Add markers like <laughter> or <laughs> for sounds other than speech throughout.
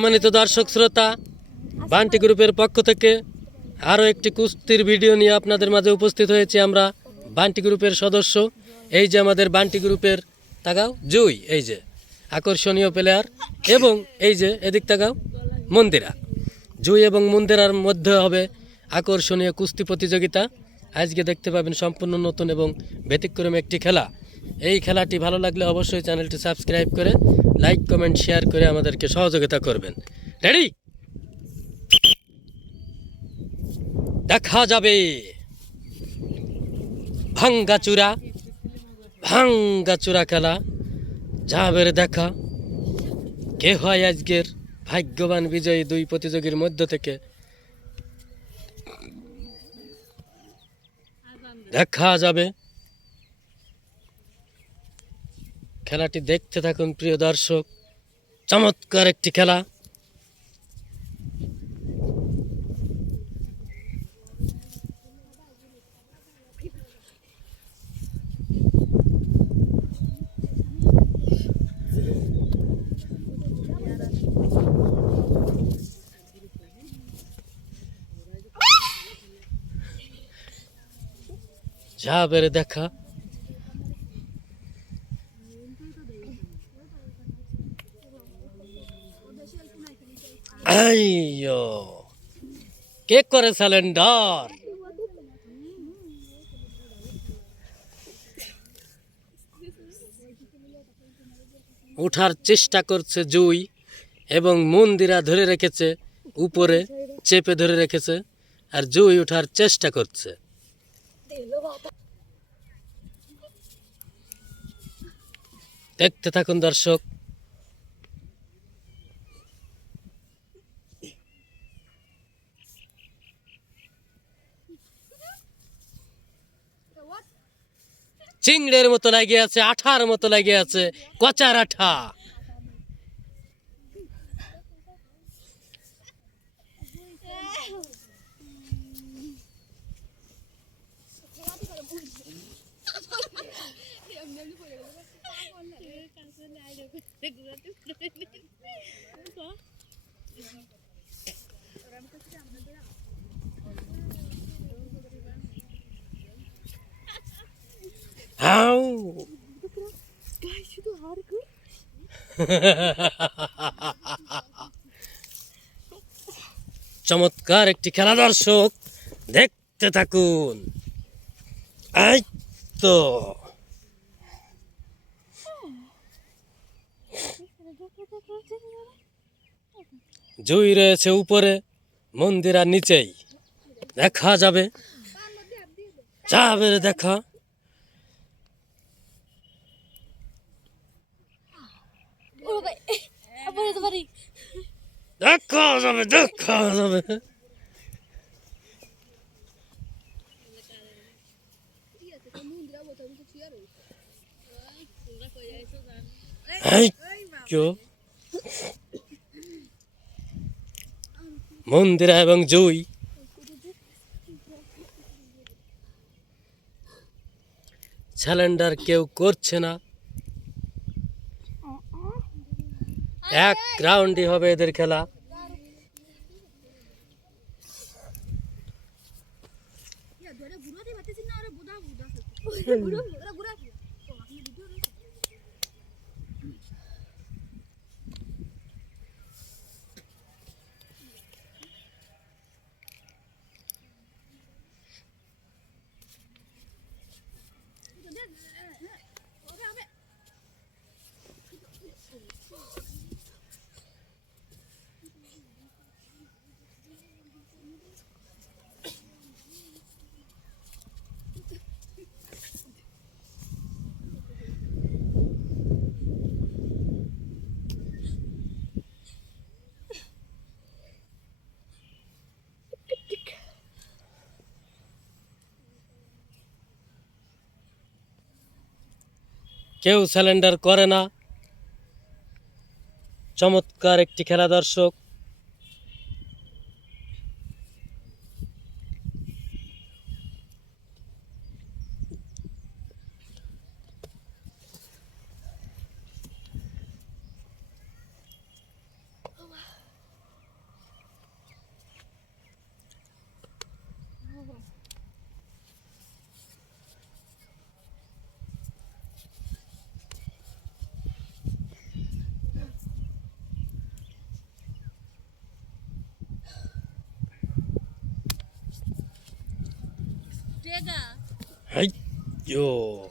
সম্মানিত দর্শক শ্রোতা, বান্টি গ্রুপের পক্ষ থেকে আরও একটি কুস্তির ভিডিও নিয়ে আপনাদের মাঝে উপস্থিত হয়েছি আমরা, বান্টি গ্রুপের সদস্য, এই যে আমাদের বান্টি গ্রুপের তাকাও জুই, এই যে আকর্ষণীয় প্লেয়ার এবং এই যে এদিক তাকাও মন্দিরা। জুই এবং মন্দিরার মধ্যে হবে আকর্ষণীয় কুস্তি প্রতিযোগিতা। আজকে দেখতে পাবেন সম্পূর্ণ নতুন এবং ব্যতিক্রম একটি খেলা। এই খেলাটি ভালো লাগলে অবশ্যই চ্যানেলটি সাবস্ক্রাইব করে লাইক, কমেন্ট, শেয়ার করে আমাদেরকে সহযোগিতা করবেন। রেডি দেখা যাবে। ভাঙ্গা চূড়া ভাঙ্গা চূড়া খেলা। যাবে রে দেখা। কে হয় আজকের ভাগ্যবান বিজয়ী দুই প্রতিযোগীর মধ্য থেকে? দেখা যাবে। খেলাটি দেখতে থাকুন প্রিয় দর্শক। চমৎকার একটি খেলা। যা রে দেখা। আইয়ো, কে করে স্যালেন্ডার উঠার চেষ্টা করছে জুই এবং মন্দিরা ধরে রেখেছে, উপরে চেপে ধরে রেখেছে, আর জুই ওঠার চেষ্টা করছে। দেখতে থাকুন দর্শক চিংড়ের মতো লাগে আছে আঠার মতো লাগে আছে কচার আঠা। চমৎকার একটি খেলা দর্শক, দেখতে থাকুন। তো। জুই রয়েছে উপরে, মন্দিরার নিচেই। দেখা যাবে। যাবে রে দেখা দেখা যাবে দেখা যাবে মন্দিরা এবং জুই স্যালেন্ডার কেউ করছে না এক রাউন্ডই হবে এদের খেলা। <laughs> কেউ স্যালেন্ডার করে না। চমৎকার একটি খেলা দর্শক। দেগা はい。よ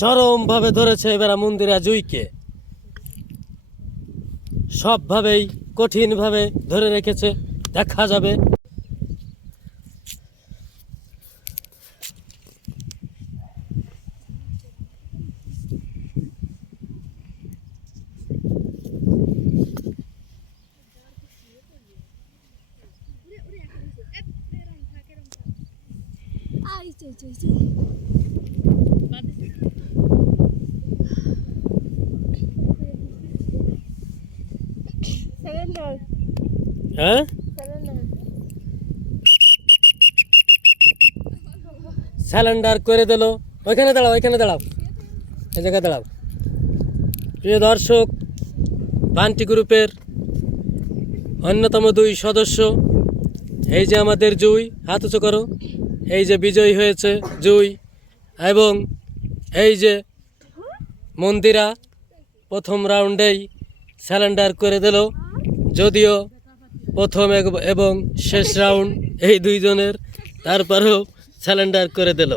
চরম ভাবে ধরেছে এবার মন্দিরা জুইকে। সবভাবেই কঠিন ভাবে ধরে রেখেছে দেখা যাবে। হ্যাঁ? স্যালেন্ডার করে দিল। ওইখানে দাঁড়াও ওইখানে দাঁড়াও। এই জায়গায় দাঁড়াও। প্রিয় দর্শক, বান্টি গ্রুপের অন্যতম দুই সদস্য, এই যে আমাদের জুই, হাত উঁচু করো। এই যে বিজয়ী হয়েছে জুই এবং এই যে মন্দিরা প্রথম রাউন্ডেই স্যালেন্ডার করে দিল। যদিও প্রথম এবং শেষ রাউন্ড এই দুইজনের তারপরেও স্যালেন্ডার করে দিল।